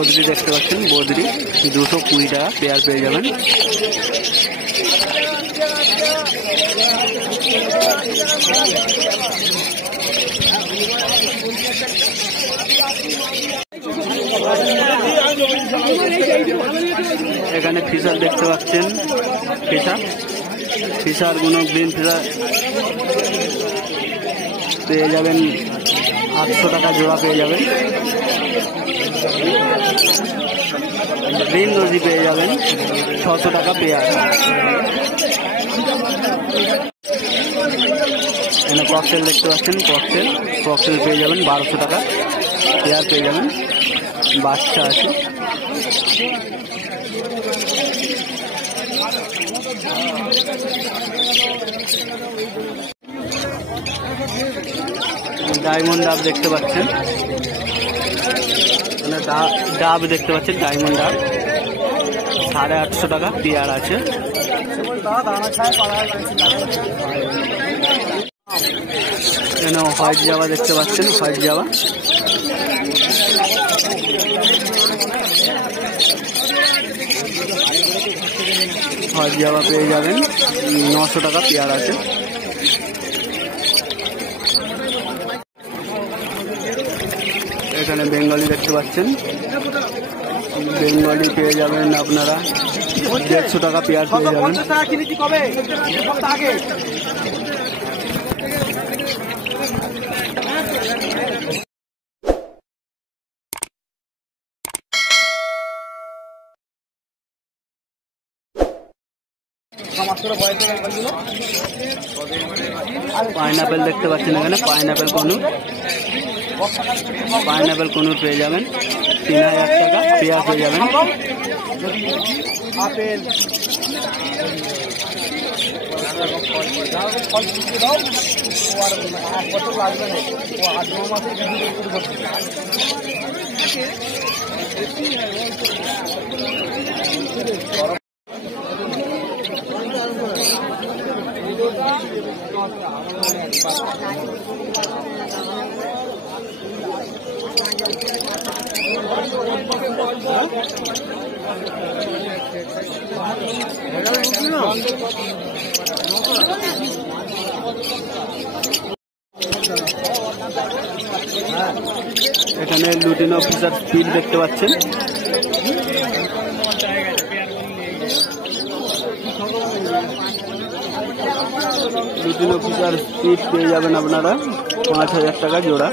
বদ্রি দেখতে পাচ্ছেন, বদ্রি 220 টাকা পেয়ার পেয়ে যাবেন। এখানে ফিশার দেখতে পাচ্ছেন, ফিশার গুলো গ্রিন ফিশার পেয়ে যাবেন 800 টাকা জোড়া পেয়ে যাবেন। গ্রিন রোজি পেয়ে যাবেন 600 টাকা পেয়ার। এখানে ককটেল দেখতে পাচ্ছেন, ককটেল পেয়ে যাবেন 1200 টাকা পেয়ার পেয়ে যাবেন। বাচ্চা আছে। ডায়মন্ড ডাব দেখতে পাচ্ছেন, ডাব দেখতে পাচ্ছেন, ডায়মন্ড ডাব 850 টাকা পেয়ার আছে। এখানে হোয়াইট জাভা দেখতে পাচ্ছেন, হোয়াইট জাভা পেয়ে যাবেন 900 টাকা পেয়ার আছে। এখানে বেঙ্গলি দেখতে পাচ্ছেন, বেঙ্গলি পেয়ে যাবেন আপনারা 150 টাকা পেয়ার পেয়ে যাবেন। পাইনাপেল দেখতে পাচ্ছেন, এখানে পাইনাপেল কনুর পেয়ে যাবেন 3000 টাকা পেয়ার পেয়ে যাবেন। আপেল এখানে লুটিনো ফিশার স্পিড দেখতে পাচ্ছেন, লুটিনো ফিশার স্পিড পেয়ে যাবেন আপনারা 5000 টাকা জোড়া।